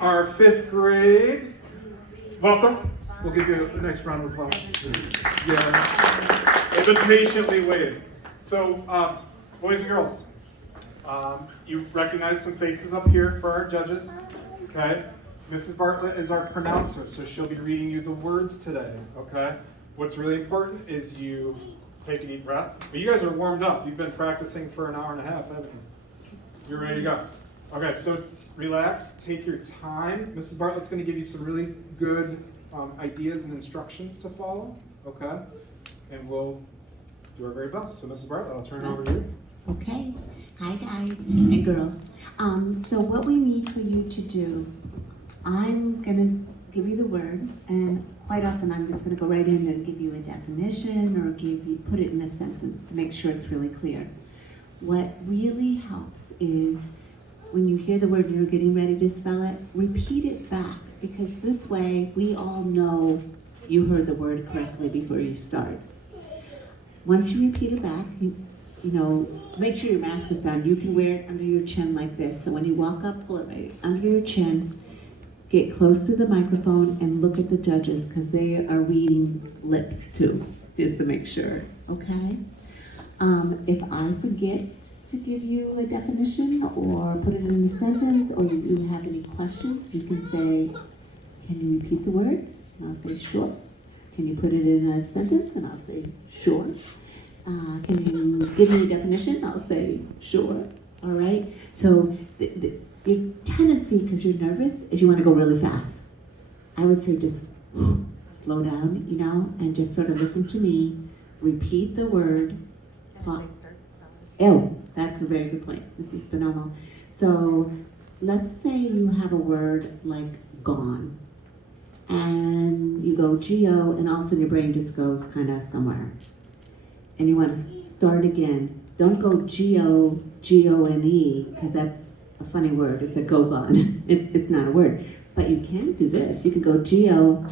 our fifth grade. Welcome. We'll give you a nice round of applause. Yeah. They've been patiently waiting. So, boys and girls, you recognize some faces up here for our judges. Okay? Mrs. Bartlett is our pronouncer, so she'll be reading you the words today. Okay? What's really important is you take a deep breath. But you guys are warmed up. You've been practicing for an hour and a half, haven't you? You're ready to go. Okay, so relax, take your time. Mrs. Bartlett's going to give you some really good ideas and instructions to follow, okay? And we'll do our very best. So Mrs. Bartlett, I'll turn it over to you. Okay. Hi guys and girls. So what we need for you to do, I'm going to give you the word, and quite often I'm just going to go right in and give you a definition or put it in a sentence to make sure it's really clear. What really helps is when you hear the word and you're getting ready to spell it, repeat it back, because this way we all know you heard the word correctly before you start. Once you repeat it back, you know, make sure your mask is down. You can wear it under your chin like this. So when you walk up, pull it right under your chin, get close to the microphone and look at the judges, because they are reading lips too, just to make sure, okay? If I forget to give you a definition or put it in a sentence, or you have any questions, you can say, can you repeat the word? And I'll say, sure. Can you put it in a sentence? And I'll say, sure. Can you give me a definition? I'll say, sure. All right? So your tendency, because you're nervous, is you want to go really fast. I would say just slow down, you know, and just sort of listen to me, repeat the word. Oh, that's a very good point. This is phenomenal. So let's say you have a word like gone, and you go G-O, and all of a sudden your brain just goes kind of somewhere. And you want to start again. Don't go G-O, G-O-N-E, because that's a funny word. It's a go-gone. It's not a word. But you can do this. You can go G-O.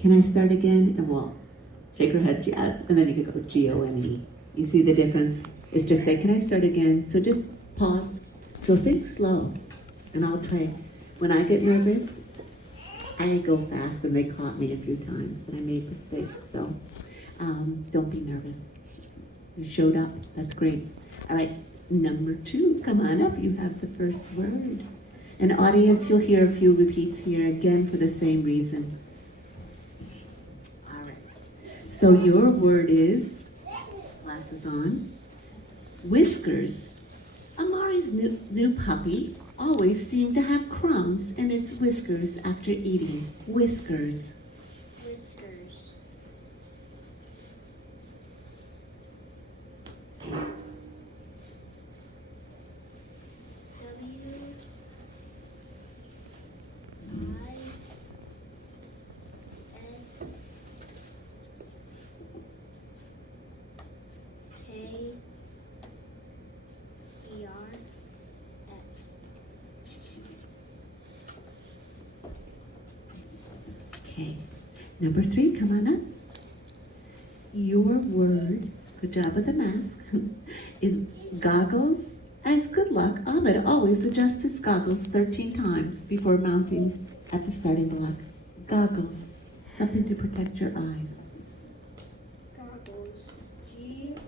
Can I start again? And we'll shake our heads, yes. And then you can go G-O-N-E. You see the difference? It's just say, can I start again? So just pause. So think slow, and I'll try. When I get nervous, I go fast, and they caught me a few times, but I made mistakes. So don't be nervous. You showed up. That's great. All right, number 2, come on up. You have the first word. And audience, you'll hear a few repeats here again for the same reason. All right. So your word is, glasses on, whiskers. Amari's new puppy always seemed to have crumbs in its whiskers after eating. Whiskers. Whiskers. Okay. Number 3, come on up. Your word, good job with the mask, is goggles. As good luck, Ahmed always adjusts his goggles 13 times before mounting at the starting block. Goggles, something to protect your eyes. Goggles. G-O-G-G-L-E-S.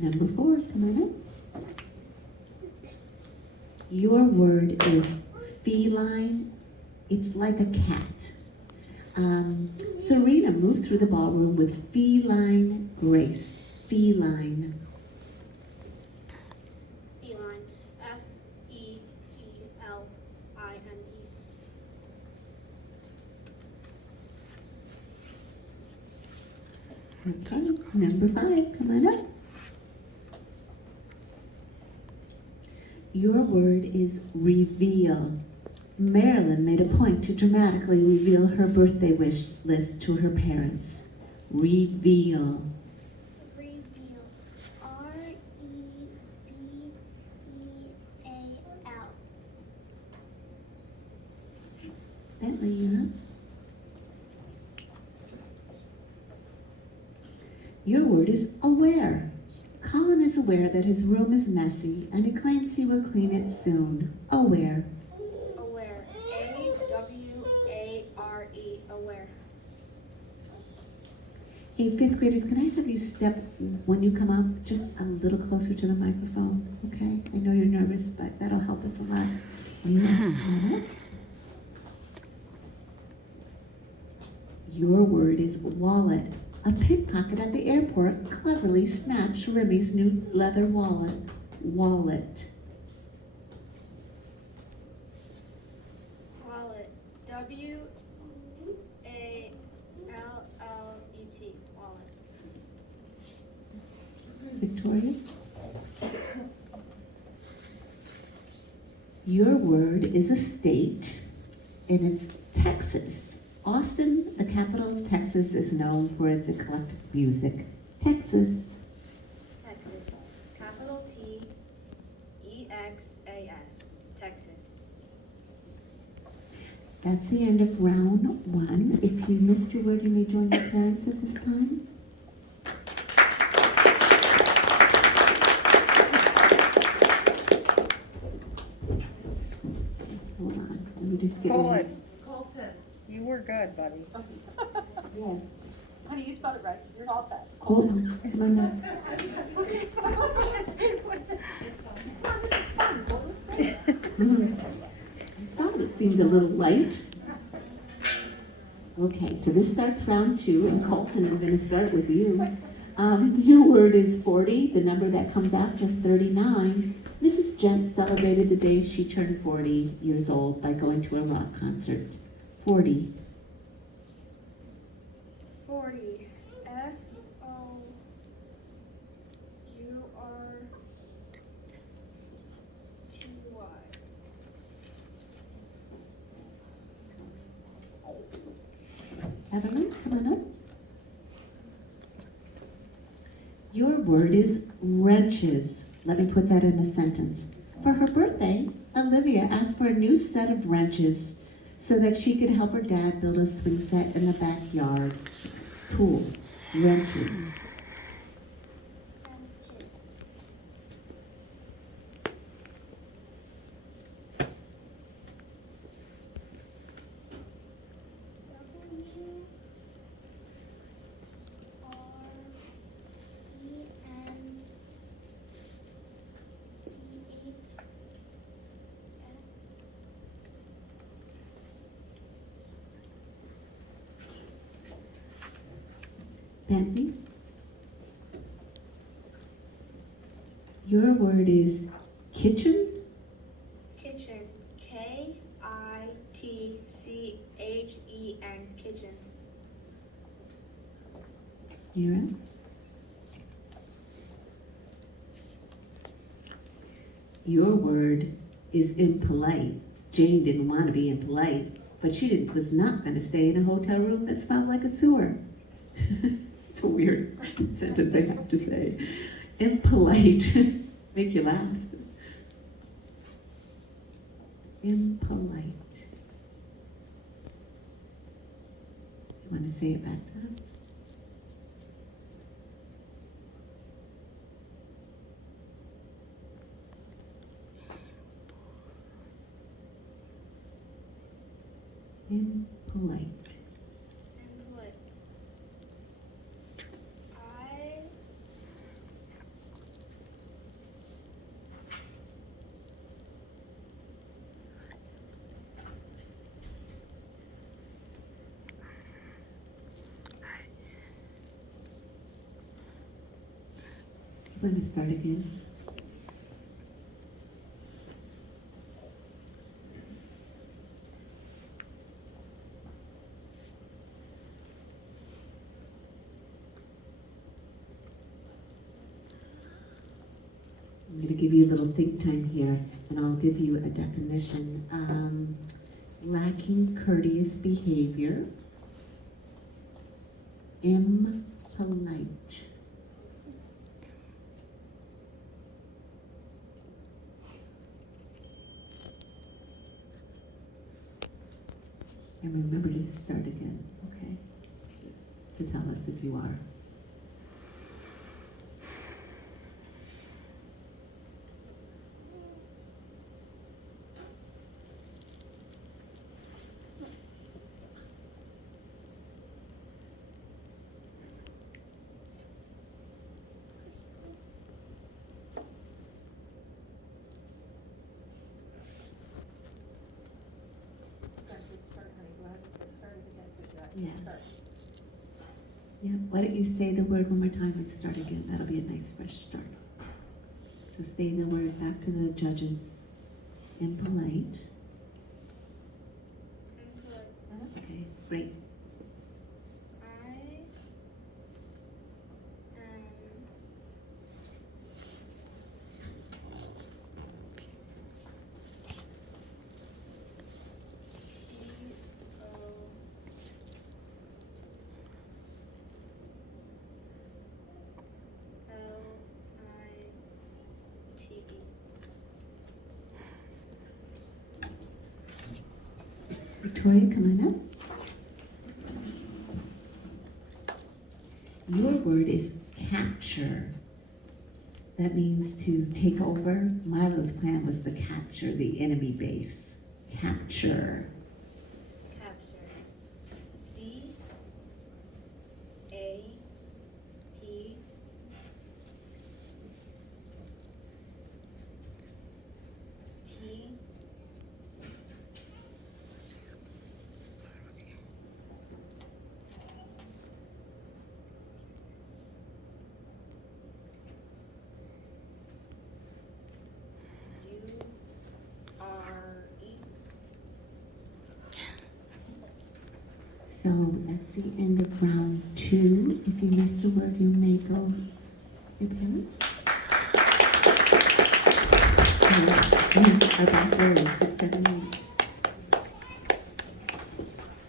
Number 4, come on up. Your word is feline. It's like a cat. Serena moved through the ballroom with feline grace. Feline. Feline. F-E-E-L-I-N-E. Okay, number 5, come on up. Your word is reveal. Marilyn made a point to dramatically reveal her birthday wish list to her parents. Reveal. Reveal. R-E-V-E-A-L. Bentley, you're up. Your word is aware. Colin is aware that his room is messy and he claims he will clean it soon. Aware. Aware. A-W-A-R-E. Aware. Hey, fifth graders, can I have you step, when you come up, just a little closer to the microphone, okay? I know you're nervous, but that'll help us a lot. You got it? Your word is wallet. A pickpocket at the airport cleverly snatched Remy's new leather wallet. Wallet. Wallet. W-A-L-L-E-T. Wallet. Victoria? Your word is a state, and it's Texas. Austin, the capital of Texas, is known for its eclectic music. Texas. Texas. Capital T-E-X-A-S. Texas. That's the end of round one. If you missed your word, you may join your parents at this time. Hold on, let me just get ready. Colton, you were good, buddy. Yeah. Honey, you spelled it right. You're all set. Hold on, come on now. I thought it seemed a little light. Okay, so this starts round two, and Colton, I'm gonna start with you. Your word is 40, the number that comes after 39. Mrs. Gent celebrated the day she turned 40 years old by going to a rock concert. 40. 40. F-O-U-R-T-Y. Evelyn, come on up. Your word is wrenches. Let me put that in a sentence. For her birthday, Olivia asked for a new set of wrenches so that she could help her dad build a swing set in the backyard. Tools, wrenches. Wrenches. W-R-E-N-C-H-S. Bentley? Your word is kitchen? Kitchen. K-I-T-C-H-E-N. Kitchen. Mira? Your word is impolite. Jane didn't want to be impolite, but was not going to stay in a hotel room that smelled like a sewer. It's a weird sentence, I have to say. Impolite. Make you laugh. Impolite. You want to say it back to us? Impolite. And what? I. You want to start again? I'm going to give you a little think time here, and I'll give you a definition. Lacking courteous behavior, impolite. And remember to start again, okay? To tell us if you are. Yeah. Start. Yeah, why don't you say the word one more time and start again? That'll be a nice fresh start. So say the word back to the judges in polite. Input. Okay, great. I am P-O-L-I-T-E. Victoria, come on up. Your word is capture. That means to take over. Milo's plan was to capture the enemy base. Capture. Capture. C-A-P-T. U-R-E. So that's the end of round 2. If you missed a word, you may go your parents. Our back word is 6, 7, 8.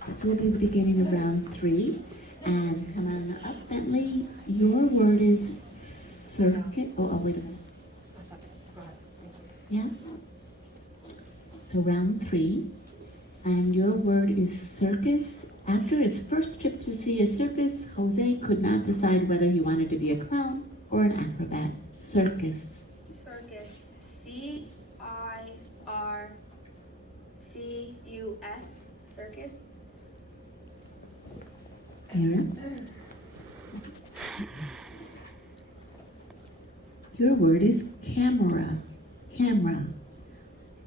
This will be the beginning of round 3. And come on up, Bentley. Your word is circuit. Oh, wait a minute. Yeah? So round 3. And your word is circus. After his first trip to see a circus, Jose could not decide whether he wanted to be a clown or an acrobat. Circus. Circus. C-I-R-C-U-S. Circus. Mira? Your word is camera. Camera.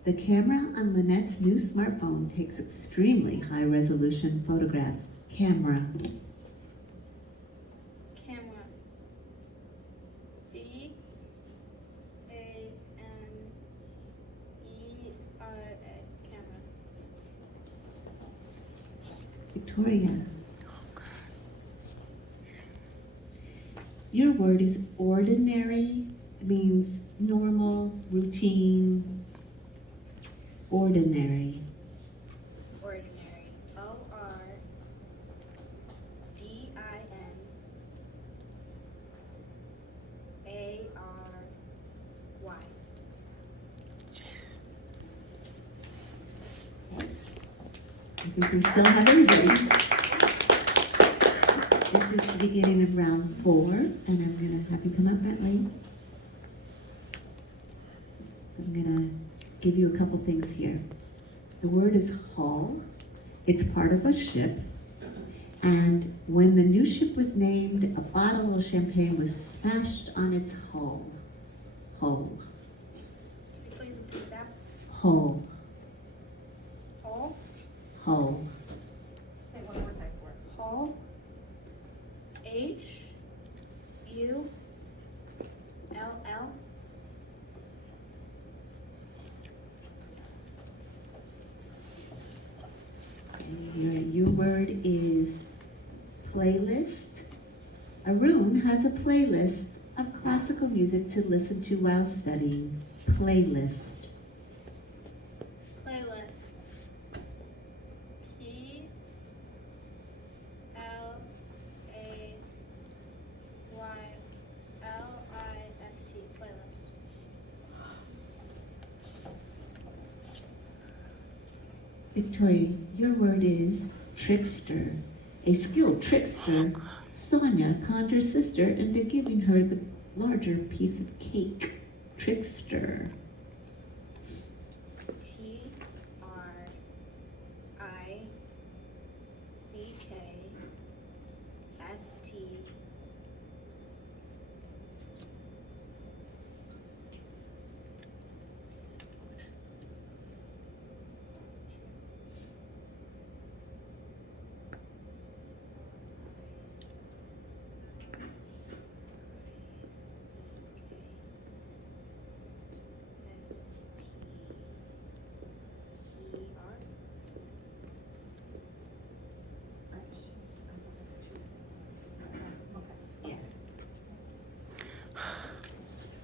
The camera on Lynette's new smartphone takes extremely high resolution photographs. Camera. Camera. C-A-M-E-R-A. Camera. Victoria. Your word is ordinary. It means normal, routine, ordinary. Ordinary. O-R-D-I-N-A-R-Y. I think we still have everybody. This is the beginning of round 4, and I'm gonna have you come up, Bentley. I'm gonna give you a couple things here. The word is hull. It's part of a ship. And when the new ship was named, a bottle of champagne was smashed on its hull. Hull. Can you please repeat that? Hull. Hall. Hull. Say it one more time for us. Hall. H-U-L-L. Your word is playlist. Arun has a playlist of classical music to listen to while studying. Playlist. Playlist. P-L-A-Y-L-I-S-T. Playlist. Victoria, your word is trickster. A skilled trickster, Sonia conned her sister into giving her the larger piece of cake. Trickster. T-R-I-C-K-S-T.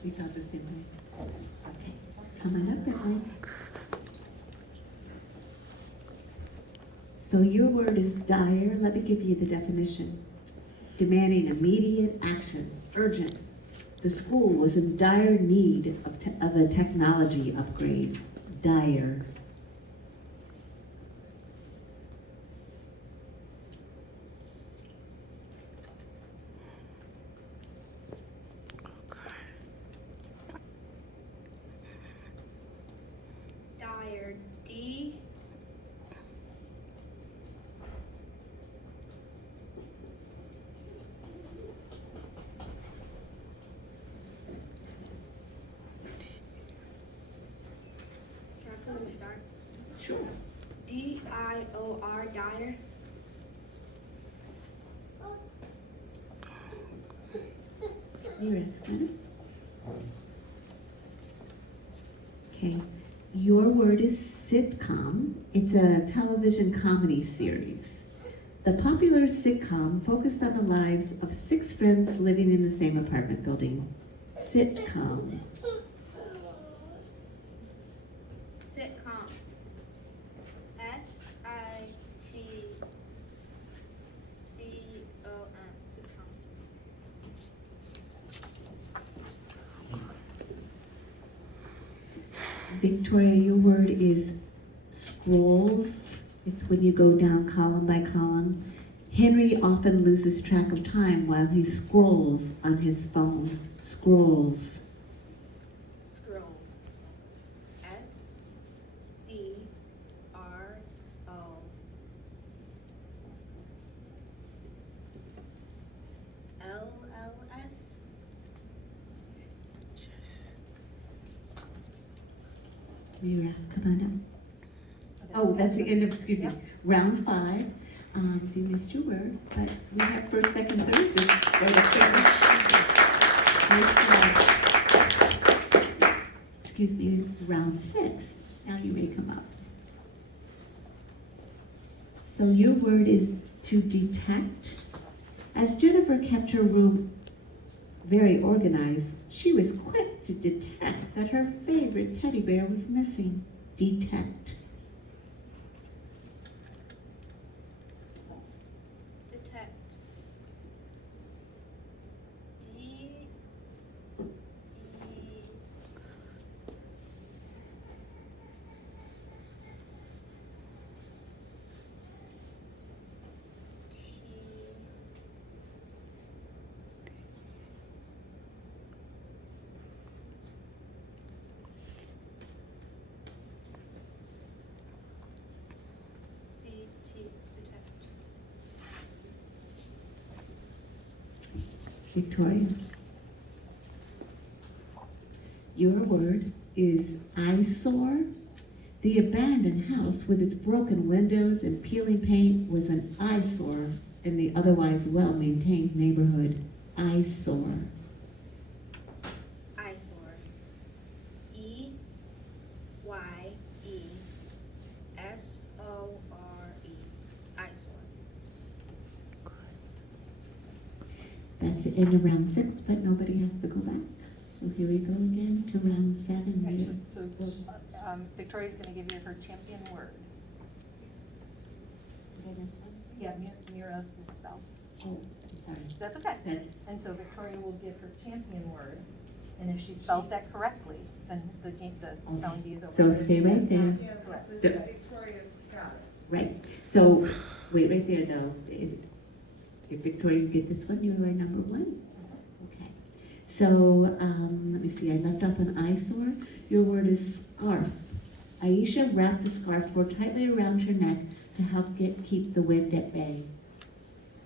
We thought this didn't we? Okay, come on up, Bentley. So your word is dire. Let me give you the definition. Demanding immediate action, urgent. The school was in dire need of a technology upgrade. Dire. Dire. D. Can I please restart? Sure. D-I-O-R, dire. You're in. Okay. Your word is sitcom. It's a television comedy series. The popular sitcom focused on the lives of 6 friends living in the same apartment building. Sitcom. Sitcom. S-I-T-C-O-M. Sitcom. Victoria, your word is scrolls. It's when you go down column by column. Henry often loses track of time while he scrolls on his phone. Scrolls. Scrolls. S-C-R-O. L-L-S. Mira, come on up. Oh, that's the end of, excuse me, round 5. You missed your word, but we have first, second, third. This way to finish. Nice job. Excuse me, round 6. Now you may come up. So your word is to detect. As Jennifer kept her room very organized, she was quick to detect that her favorite teddy bear was missing. Detect. Detect. D. E. T. C-T. Detect. Victoria. Your word is eyesore. The abandoned house with its broken windows and peeling paint was an eyesore in the otherwise well-maintained neighborhood. Eyesore. Eyesore. E. Y. E. S. O. R. E. Eyesore. That's the end of round 6, but nobody has to go back. So here we go again to round 7. Okay, Rita. so Victoria's gonna give you her champion word. Okay, this one? Yeah, Mira misspelled. Oh, sorry. That's okay. That's, And so Victoria will give her champion word, and if she spells that correctly, then the spelling bee is over. so But if stay she right does there. not, correct. Victoria got it. Right. So wait right there though. If Victoria, you get this one, you are number 1. Okay. So let me see. I left off an eyesore. Your word is scarf. Aisha wrapped the scarf more tightly around her neck to help keep the wind at bay.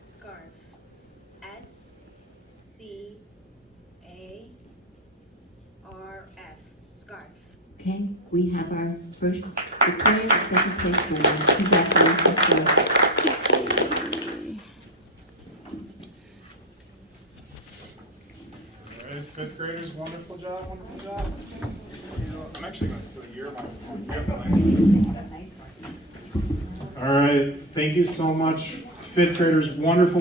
Scarf. S. C. A. R. F. Scarf. Okay. We have our first Victoria, second place winner. Congratulations. All right, 5th graders, wonderful job, wonderful job. I'm actually gonna steal your microphone. You have the nice one. All right, thank you so much, 5th graders, wonderful